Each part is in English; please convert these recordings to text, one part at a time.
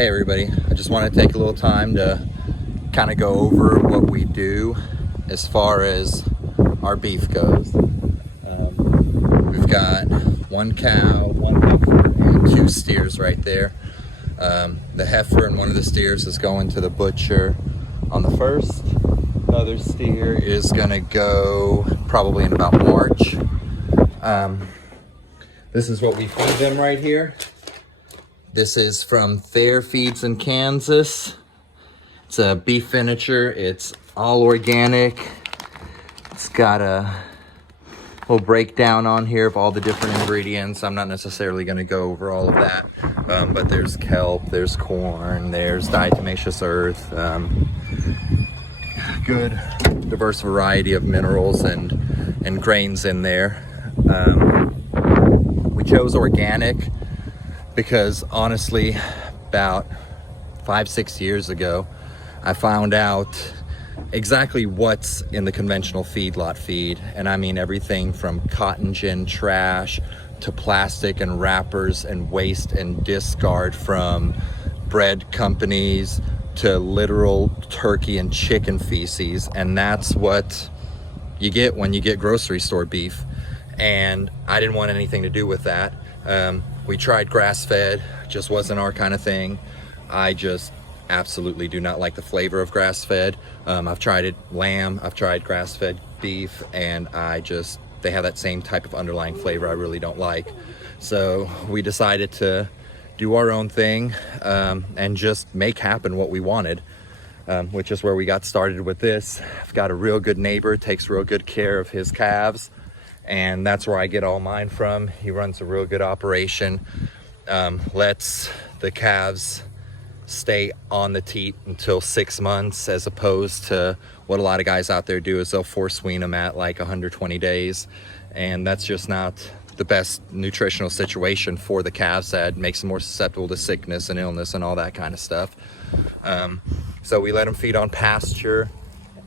Hey everybody, I just want to take a little time to kind of go over what we do as far as our beef goes. We've got one cow, one heifer, and two steers right there. The heifer and one of the steers is going to the butcher on the 1st. The other steer is going to go probably in about March. This is what we feed them right here. This is from Thayer Feeds in Kansas. It's a beef finisher. It's all organic. It's got a little breakdown on here of all the different ingredients. I'm not necessarily going to go over all of that, but there's kelp, there's corn, there's diatomaceous earth, good diverse variety of minerals and grains in there. We chose organic because honestly, about 5-6 years ago, I found out exactly what's in the conventional feedlot feed. And I mean everything from cotton gin trash to plastic and wrappers and waste and discard from bread companies to literal turkey and chicken feces. And that's what you get when you get grocery store beef. And I didn't want anything to do with that. We tried grass-fed, just wasn't our kind of thing. I just absolutely do not like the flavor of grass-fed. I've tried it lamb, I've tried grass-fed beef, and they have that same type of underlying flavor I really don't like. So we decided to do our own thing and just make happen what we wanted, which is where we got started with this. I've got a real good neighbor, takes real good care of his calves, and that's where I get all mine from. He runs a real good operation, lets the calves stay on the teat until 6 months, as opposed to what a lot of guys out there do is they'll force wean them at like 120 days. And that's just not the best nutritional situation for the calves. That makes them more susceptible to sickness and illness and all that kind of stuff. So we let them feed on pasture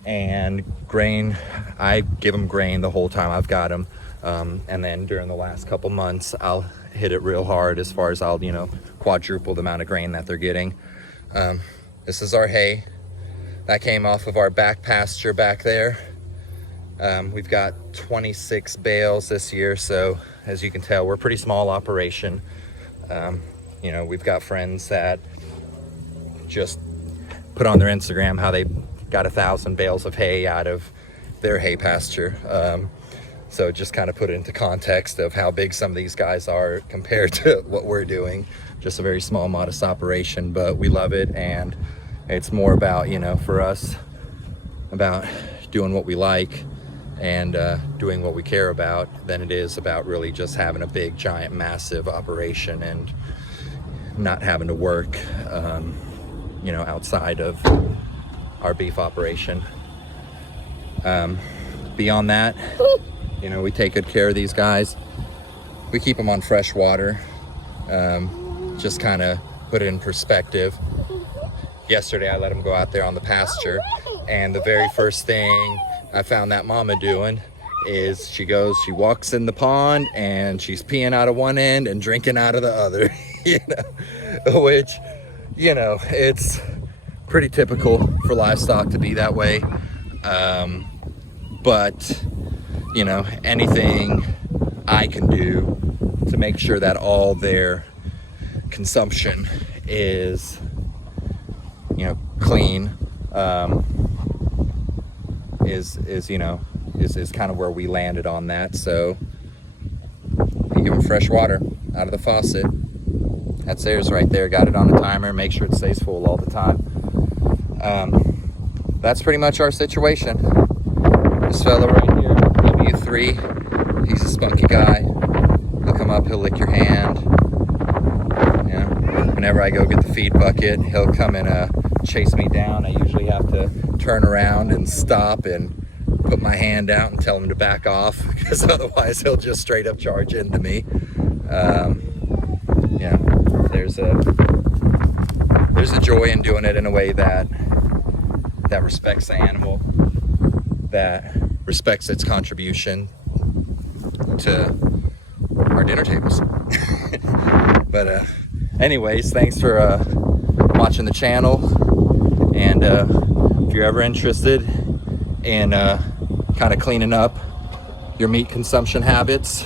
and grain. I give them grain the whole time I've got them. And then during the last couple months, I'll hit it real hard as far as I'll, quadruple the amount of grain that they're getting. This is our hay that came off of our back pasture back there. We've got 26 bales this year. So as you can tell, we're a pretty small operation. We've got friends that just put on their Instagram how they got 1,000 bales of hay out of their hay pasture. So just kind of put it into context of how big some of these guys are compared to what we're doing. Just a very small, modest operation, but we love it. And it's more about, for us, about doing what we like and doing what we care about than it is about really just having a big, giant, massive operation and not having to work, outside of our beef operation. Beyond that, we take good care of these guys. We keep them on fresh water. Just kind of put it in perspective. Yesterday, I let them go out there on the pasture, and the very first thing I found that mama doing is she walks in the pond and she's peeing out of one end and drinking out of the other, which, it's pretty typical for livestock to be that way. But anything I can do to make sure that all their consumption is, clean, is kind of where we landed on that. So you give them fresh water out of the faucet. That's theirs right there. Got it on a timer. Make sure it stays full all the time. That's pretty much our situation. This fella right here, W3, he's a spunky guy. He'll come up, he'll lick your hand. Whenever I go get the feed bucket, he'll come and chase me down. I usually have to turn around and stop and put my hand out and tell him to back off, because otherwise he'll just straight up charge into me. There's a joy in doing it in a way that respects the animal, that respects its contribution to our dinner tables. But anyways, thanks for watching the channel. And if you're ever interested in kind of cleaning up your meat consumption habits,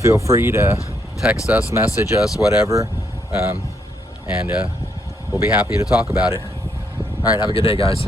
feel free to text us, message us, whatever, and we'll be happy to talk about it. All right, have a good day, guys.